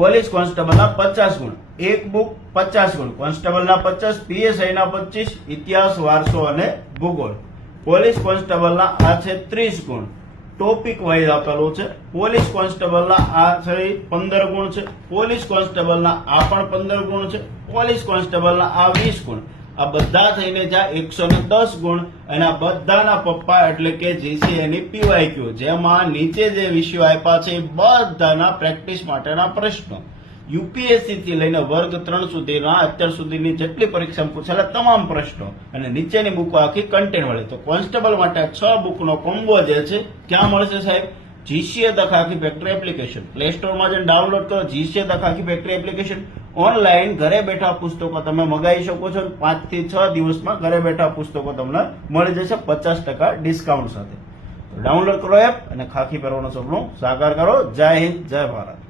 Police કોન્સ્ટેબલના 50 ગુણ, એક book 50 ગુણ, કોન્સ્ટેબલના 50, પીએસઆઈના 25, ઇતિહાસ, વારસો અને ભૂગોળ. પોલીસ કોન્સ્ટેબલના આ છે 30 ગુણ, ટોપિક વાઇઝ આપેલું છે. પોલીસ કોન્સ્ટેબલના આ છે 15 ગુણ છે, પોલીસ કોન્સ્ટેબલના આ પણ 15 ગુણ છે, પોલીસ કોન્સ્ટેબલના આ 20 ગુણ. આ બધા થઈને જ્યાં 110 ગુણ, અને આ બધાના પપ્પા એટલે કે જીસીએની પીવાયક્યુ, જેમાં નીચે જે વિષયો આપ્યા છે એ બધાના પ્રેક્ટિસ માટેના પ્રશ્નો, યુપીએસસી થી લઈને વર્ગ 3 સુધીના અત્યાર સુધીની જેટલી પરીક્ષામાં પૂછેલા તમામ પ્રશ્નો, અને નીચેની બુકો આખી કન્ટેન્ટ વાળી. તો કોન્સ્ટેબલ માટે 6 બુકનો કોમ્બો જે છે ક્યાં મળશે સાહેબ? GCA the Khakhi factory application. Play સ્ટોરમાં જઈને ડાઉનલોડ કરો GCA the Khakhi factory application. Online ઘરે બેઠા પુસ્તકો તમે મંગાવી શકો છો. 5 થી 6 દિવસમાં ઘરે બેઠા પુસ્તકો તમને મળી જશે 50% ડિસ્કાઉન્ટ સાથે. ડાઉનલોડ કરો એપ અને ખાખી પહેરવાનું સપનું સાકાર કરો. જય હિન્દ, જય ભારત.